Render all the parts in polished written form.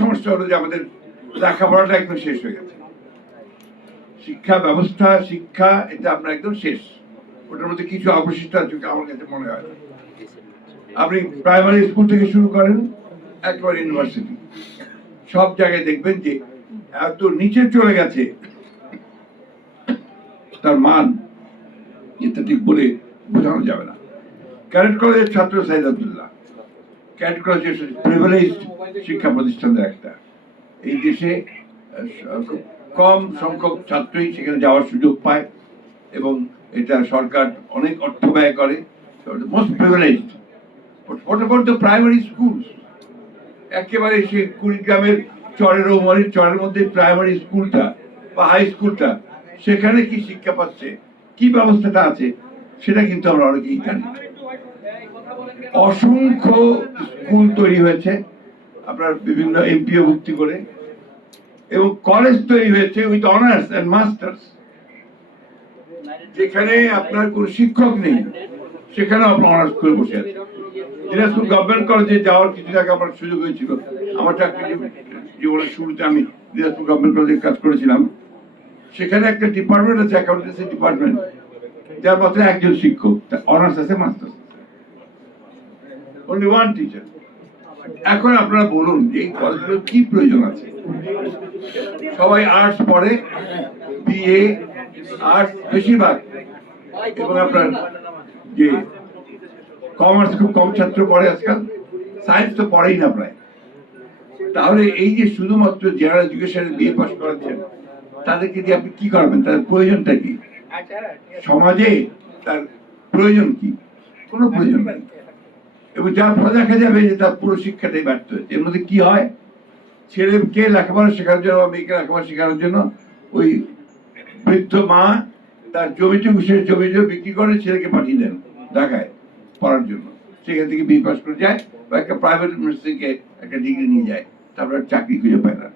সমস্যা হলো যে আমাদের লেখাপড়াটা একদম শেষ হয়ে গেছে। শিক্ষা ব্যবস্থা, শিক্ষা এটা আপনার একদম শেষ। ওটার মধ্যে কিছু অবশিষ্ট আছে আমার কাছে মনে হয়। আপনি প্রাইমারি স্কুল থেকে শুরু করেন একেবারে ইউনিভার্সিটি, সব জায়গায় দেখবেন যে এত নিচে চলে গেছে তার মান, এটা ঠিক বলে বোঝানো যাবে না। ক্যাডেট কলেজের ছাত্র Saeed Abdullah, cadet college privileged শিক্ষা প্রতিষ্ঠানের একটা। এই দেশে কম সংখ্যক ছাত্রই সেখানে যাওয়ার সুযোগ পায় এবং এটা সরকার অনেক অর্থ ব্যয় করে। Most privileged. What about the primary schools? একেবারে সে কুড়িগ্রামের চরের মধ্যে প্রাইমারি স্কুলটা বা হাই স্কুলটা, সেখানে কি শিক্ষা পাচ্ছে, কি ব্যবস্থাটা আছে, সেটা কিন্তু আমরা অনেকেই জানি। অসংখ্য স্কুল তৈরি হয়েছে আপনার বিভিন্ন এমপিও ভুক্তি করে, এবং কলেজ তৈরি হয়েছে উইথ অনার্স এন্ড মাস্টার্স। যেখানে আপনার কোন শিক্ষক নেই সেখানে আপনার অনার্স করে বসে আছে। দিনাজপুর গভর্নমেন্ট কলেজে যাওয়ার কিছু আগে আমার সুযোগ হয়েছিল। আমার চাকরি জীবনের শুরুতে আমি দিনাজপুর গভর্নমেন্ট কলেজে কাজ করেছিলাম। সেখানে একটা ডিপার্টমেন্ট আছে, অ্যাকাউন্টেন্সি ডিপার্টমেন্ট, যার মাত্র একজন শিক্ষক, অনার্স আছে, মাস্টার্স আছে, অনলি ওয়ান টিচার। এখন আপনারা বলুন এই কলেজগুলোর কি প্রয়োজন আছে? সবাই আর্টস পড়ে, বিএ আর্টস বেশিরভাগ, এবং আপনার যে কমার্স খুব কম ছাত্র পড়ে আজকাল, সায়েন্স তো পড়েই না প্রায়। তাহলে এই যে শুধুমাত্র জেনারেল এডুকেশনে বিএ পাস করাচ্ছেন, তাদেরকে দিয়ে আপনি কি করবেন? তাদের প্রয়োজনটা কি? সমাজে তার প্রয়োজন কি? কোনো প্রয়োজন নেই। এবং যার ফলে দেখা যাবে যে তার পুরো শিক্ষাটাই ব্যর্থ হয়েছে। এর মধ্যে কি হয়? ছেলেকে লেখাপড়া শেখানোর জন্য বা মেয়েকে লেখাপড়া শেখানোর জন্য ওই বৃদ্ধ মা তার জমিটুকু বিক্রি করে ছেলেকে পাঠিয়ে দেন ঢাকায় পড়ার জন্য। সেখান থেকে বিএ পাস করে যায় বা একটা প্রাইভেট ইউনিভার্সিটিকে একটা ডিগ্রি নিয়ে যায়, তারপর চাকরি খুঁজে পায় না।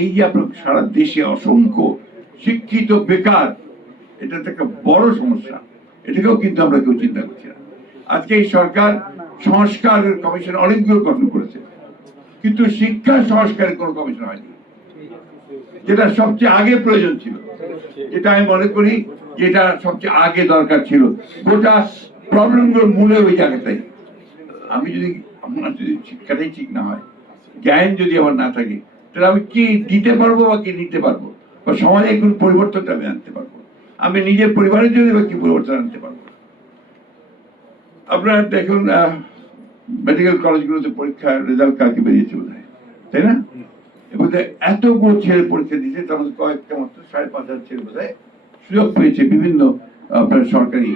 এই যে আপনার সারা দেশে অসংখ্য শিক্ষিত বেকার, এটা তো একটা বড় সমস্যা। এটাকেও কিন্তু আমরা কেউ চিন্তা করছি না। আজকে এই সরকার সংস্কারের কমিশন অনেকগুলো গঠন করেছে, কিন্তু শিক্ষা সংস্কারের কোনো কমিশন হয়নি, যেটা সবচেয়ে আগে প্রয়োজন ছিল, যেটা আমি মনে করি যেটা সবচেয়ে আগে দরকার ছিল। গোটা প্রবলেমগুলোর মূলে ওই জায়গাটাই। আমি যদি আমার যদি শিক্ষাটাই ঠিক না হয়, জ্ঞান যদি আমার না থাকে, তাহলে আমি কি দিতে পারবো বা কি নিতে পারবো, বা সমাজে কোন পরিবর্তনটা আমি আনতে পারবো? আমি নিজের পরিবারের জন্য বা কি পরিবর্তন আনতে পারবো? আপনারা দেখুন মেডিকেল কলেজগুলোতে পরীক্ষার রেজাল্ট কালকে বেরিয়েছে বোধ হয়, তাই না? এবং এতগুলো ছেলে পরীক্ষা দিয়েছে, তার মধ্যে কয়েকটা মাত্র 5,500 ছেলে বোধ হয় সুযোগ পেয়েছে বিভিন্ন আপনার সরকারি